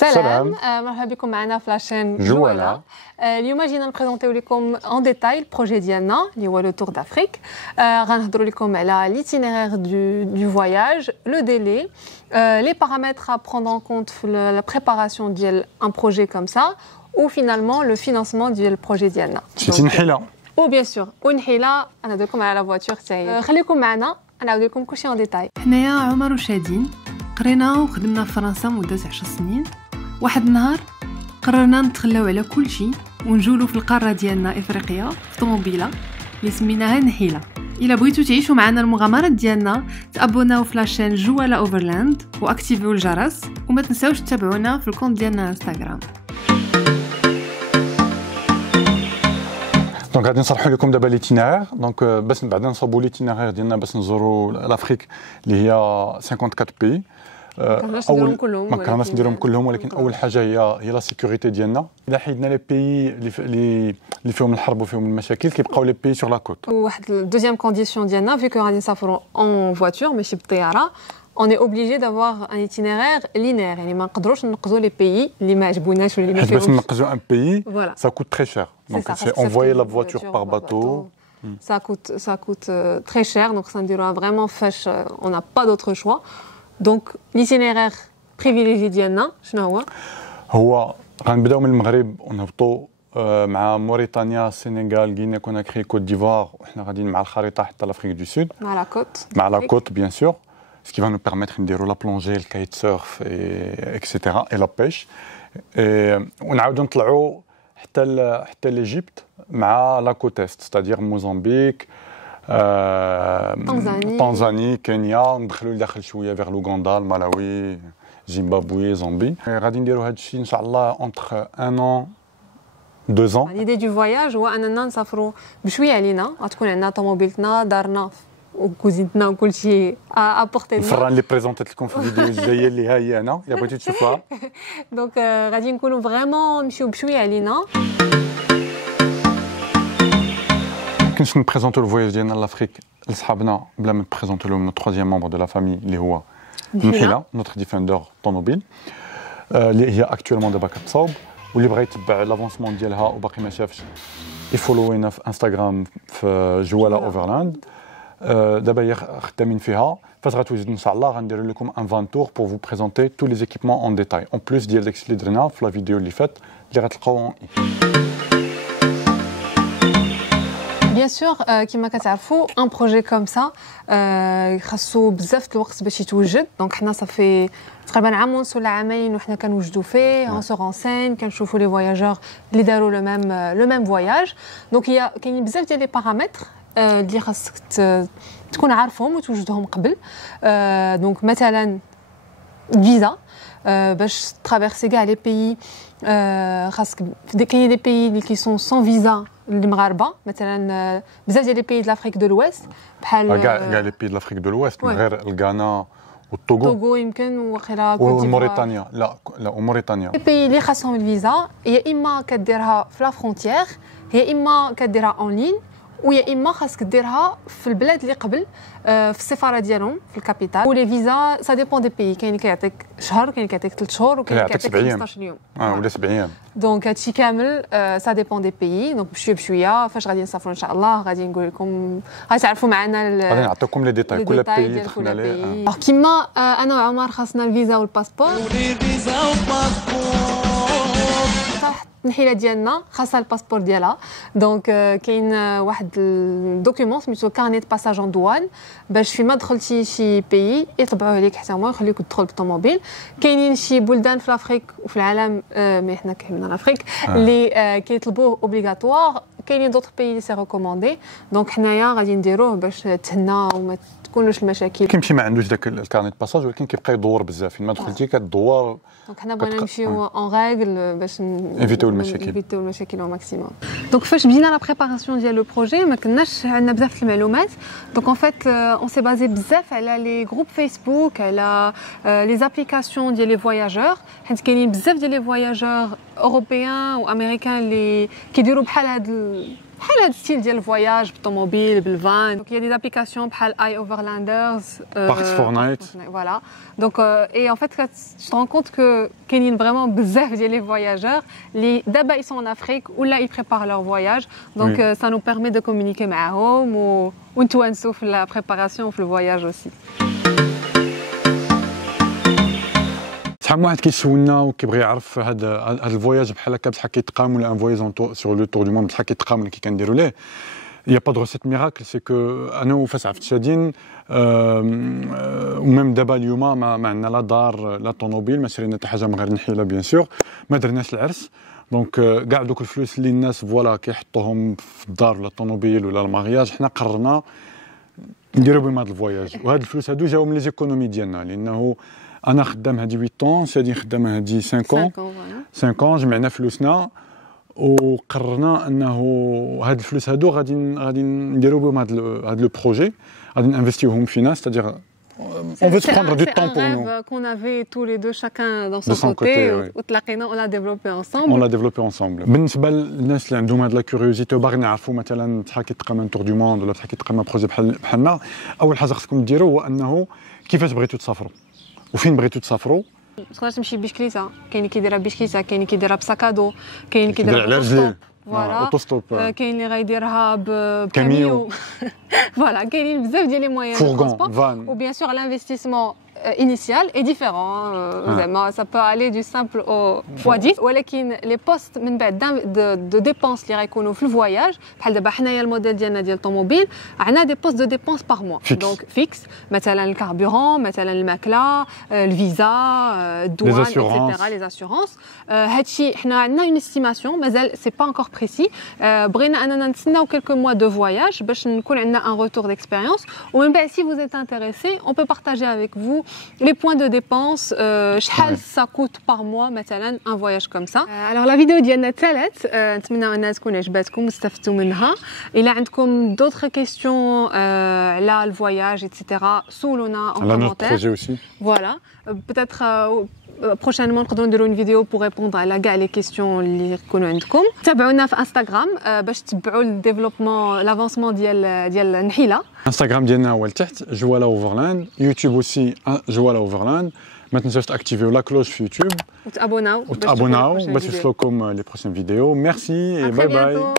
سلام مرحبا بكم معنا في لاشين جوالا. اليوم جينا نبريزونطيو لكم ان ديتاي البروجي ديالنا اللي هو لو تور دافريك. غنهضروا لكم على ليتينيرير du voyage, le délai, les paramètres à prendre en compte في la préparation ديال un projet comme ça ou finalement le financement ديال البروجي ديالنا. شي نحيله و بيان سور ونحيله نهضر لكم على لا فواتور تاعي. خليكم معنا نعاود لكم كلشي ان ديتاي. حنايا عمر وشادين قرينا وخدمنا في فرنسا مده 10 سنين. واحد النهار قررنا نتخلاو على كل شيء ونجولو في القاره ديالنا افريقيا في طوموبيله اللي سميناها نحيله. الا بغيتو تعيشوا معنا المغامرات ديالنا تابوناو في لاشين جوالا اوفرلاند واكتيفيو الجرس وما تنساوش تتابعونا في الكونت ديالنا انستغرام. دونك غادي نشرحوا لكم دابا ليتينيرير. دونك باش بعدا نصاوبوا ليتينيرير ديالنا باش نزوروا لافريك اللي هي 54 بي. ما كرهناش نديرهم كلهم ولكن اول حاجه هي لا سيكوريتي ديالنا. الا حيدنا لي بيي اللي فيهم الحرب وفيهم المشاكل كيبقاو لي بيي سور لا كوت. واحد الدوزيام كونديسيون ديالنا فيكو غادي نسافروا اون فواتور ماشي بالطياره on est obligé d'avoir un itinéraire linéaire. يعني ما نقدروش ننقزوا لي بيي اللي ما عجبوناش ولا اللي ما فيهمش. باش ننقزوا ان بيي ça coûte très cher. Donc c'est envoyer la voiture par bateau. Ça coûte très cher donc ça نديروها vraiment فاش on n'a pas d'autre choix. Donc l'itinéraire privilégié ديالنا شنو هو غنبداو من المغرب ونهبطوا مع موريتانيا السنغال غينيا كوناكري كوت ديفوار وحنا غاديين مع الخريطه حتى لافريك دو سود مع لا كوت بيان سور ce qui va nous permettre نديروا لا بلونجي الكايت سيرف اكسيتيرا اي لا بيش ونعاودوا نطلعوا حتى ليجيبت مع لا كوت است ستادير موزامبيك طنزاني كينيا ندخلوا لداخل شويه فيغ لوغندا المالاوي زيمبابوي زامبي. غادي نديروا هذا الشيء ان شاء الله اونتر 1 an 2 ans. ليدي دو فواياج هو اننا نسافروا بشويه علينا غتكون عندنا طوموبيلتنا دارنا وكوزينتنا وكل شيء ابورتينا. الفران اللي بريزونطيت لكم في الفيديو الجايه اللي ها هي انا الا بغيتو تشوفوها. دونك غادي نكونوا فريمون نمشيو بشويه علينا. كنت نبريزونطيو الفواياج ديالنا لافريك لصحابنا بلا ما نبريزونطيو لهم التروازيام مونبر دو لا فامي اللي هو نحيله نوتر ديفندور طوموبيل اللي هي اكطوالمون دابا كتصاوب واللي بغى يتبع لافونسمون ديالها وباقي ما شافش يفولوينا في انستغرام في جوالا اوفرلاند. دابا هي خدامين فيها فاش غتوجد ان شاء الله غندير لكم ان فان تور بور فو بريزونتي تو لي زيكيبمون اون ديتاي اون بلوس ديال داكشي اللي درنا في لا فيديو اللي فات اللي غتلقاو. Bien sûr, كما كتعرفوا un projet comme ça خاصو بزاف د الوقت باش يتوجد. دونك حنا صافي تقريبا عام ونص ولا عامين وحنا كنوجدوا فيه اون سو رونسين كنشوفوا لي فواياجور اللي داروا لو ميم فواياج. دونك كاينين بزاف ديال لي بارامتر اللي خاصك تكون عارفهم وتوجدهم قبل. دونك مثلا فيزا باش ترافيرسي كاع لي بيي خاصك كاين دي بيي اللي كيسون سون فيزا المغاربه مثلا بزاف ديال لي بيي د لافريك دو لويست بحال كاع لي بيي د لافريك دو لويست من غير الغانا والطوغو يمكن وقيلا وموريتانيا لا وموريتانيا. لي بيي اللي خاصهم الفيزا يا اما كديرها في لا فرونتيير يا اما كديرها اون لين ويا اما خاصك ديرها في البلاد اللي قبل في السفاره ديالهم في الكابيتال. ولي فيزا سا ديبون دي بيي كاين اللي كيعطيك شهر كاين اللي كيعطيك 3 شهور وكاين اللي كيعطيك 15 يوم ولا 7 ايام. دونك هادشي كامل سا ديبون دي بيي. دونك بشويه فاش غادي نسافروا ان شاء الله غادي نقول لكم غادي تعرفوا معنا غادي نعطيكم لي ديتاي كل بيي دخلنا ليه. كيما انا وعمر خاصنا الفيزا والباسبور. النحيله ديالنا خاصها الباسبور ديالها. دونك كاين واحد الدوكيومون سميتو كارنيت باساج اون دوان باش فيما دخلتي شي بيي يطبعوه عليك حتى هما يخليوك تدخل بالطوموبيل. كاينين شي بلدان في لافريك وفي العالم مي حنا كاينين لافريك اللي كيطلبوه اوبليغاتوار. كاينين دوطر بيي اللي سي ريكوموندي. دونك حنايا غادي نديروه باش تهنا وما تكونوش المشاكل. كيمشي ما عندوش داك الكارنيت باساج ولكن كيبقى يدور بزاف فين ما دخلتي كدور. دونك حنا بغينا نمشيو اون ريغل باش نيفيتيو المشاكل او ماكسيموم. دونك فاش بدينا لا بريباراسيون ديال لو بروجي ما كناش عندنا بزاف المعلومات. دونك اون فيت اون سي بازي بزاف على لي جروب فيسبوك على لي زابليكاسيون ديال لي فواياجور حيت كاينين بزاف ديال لي فواياجور اوروبيان وامريكان اللي كيديروا بحال بحال هذا ستيل ديال الفواياج بالطوموبيل بالفان. دونك il y a des applications بحال اي اوفرلاندرز Parks Fortnite. Voilà. Donc, et en fait, tu te rends compte que كاينين vraiment بزاف ديال les voyageurs اللي دابا ils sont en Afrique ou là ils préparent leur voyage. Donc, Oui. ça nous permet de communiquer معاهم ونتوانسوا في la préparation وفي le voyage aussi. شحال من واحد كيسولنا وكيبغي يعرف هذا الفواياج بحال هكا بشحال كيتقام ولا ان فواياج سور لو تور دو موند بشحال كيتقام ولا كي كنديروا ليه. Il n'y a pas de recette miracle, c'est que أنا فاش عرفت شادين وميم دابا اليوم ما عندنا لا دار لا طوموبيل، ما شرينا حتى حاجه من غير نحيله بيان سور، ما درناش العرس. دونك كاع دوك الفلوس اللي الناس فوالا كيحطوهم في الدار ولا الطوموبيل ولا المارياج، حنا قررنا نديرو بهم هذا الفواياج. وهاد الفلوس هادو جاو من لي زيكونومي ديالنا، لانه انا خدام هادي 8 طون، شادين خدامه هادي 5 ans جمعنا فلوسنا وقررنا انه هاد الفلوس هادو غادي نديرو بهم هاد لو بروجي، غادي نانفستيوهم فينا. c'est-à-dire on veut se prendre du temps pour nous. C'est un rêve qu'on avait tous les deux chacun dans son côté. وتلاقينا on l'a développé ensemble. On l'a développé ensemble. بالنسبه للناس اللي عندهم هاد لا كيوريوزيتي وباغيين يعرفوا مثلا شحال كيتقام ان تور دو موند ولا شحال كيتقام بروجي بحالنا، اول حاجه خصكم ديروا هو انه كيفاش بغيتوا تسافروا وفين بغيتوا تسافروا. تقدر تمشي ببشكليته، كاين اللي كيديرها ببشكليته، كاين اللي كيديرها بساكادو، كاين اللي كيديرها على رجليه فوالا اوتوستوب، كاين اللي غيديرها بكاميو. فوالا كاينين بزاف ديال لي مويان دو ترونسبور. وبيان سور l'investissement initial est différent. Ça peut aller du simple au x10. ولكن les postes من بعد de dépenses اللي غيكونوا في الفواياج، بحال دابا حنايا الموديل ديالنا ديال الطوموبيل عندنا دي بوست دو ديبونس باغ موا، دونك فيكس، مثلا الكاربورون، مثلا الماكله، الفيزا، الدوان ايتترا، لي اسيورونس. هادشي حنا عندنا اون استيماسيون، مازال سي با انكور بريسي. بغينا اننا نتسناو quelques mois de voyage باش نكون عندنا un retour d'expérience. ومن بعد si vous êtes intéressé, on peut partager avec vous les points de dépense, شحال ça coûte par mois مثلا un voyage comme ça. Alors la vidéo ديالنا تالت، نتمنى انها تكون عجباتكم واستفدتوا منها. إلا عندكم d'autres questions على الفواياج etc، سولونا en commentaire. Voilà, peut-être prochainement نقدروا نديروا une vidéo pour répondre على كاع les questions اللي يكونوا عندكم. تابعونا في انستغرام باش تتبعوا الديفلوبمون لافونسمون ديال النحيله. انستغرام ديالنا هو لتحت جوالا اوفرلاند، يوتيوب اوسي جوالا اوفرلاند. ما تنساوش تاكتيفيو لا كلوش في يوتيوب وتابوناو باش يوصلوكم لي بروشين فيديو. ميرسي et bye bye.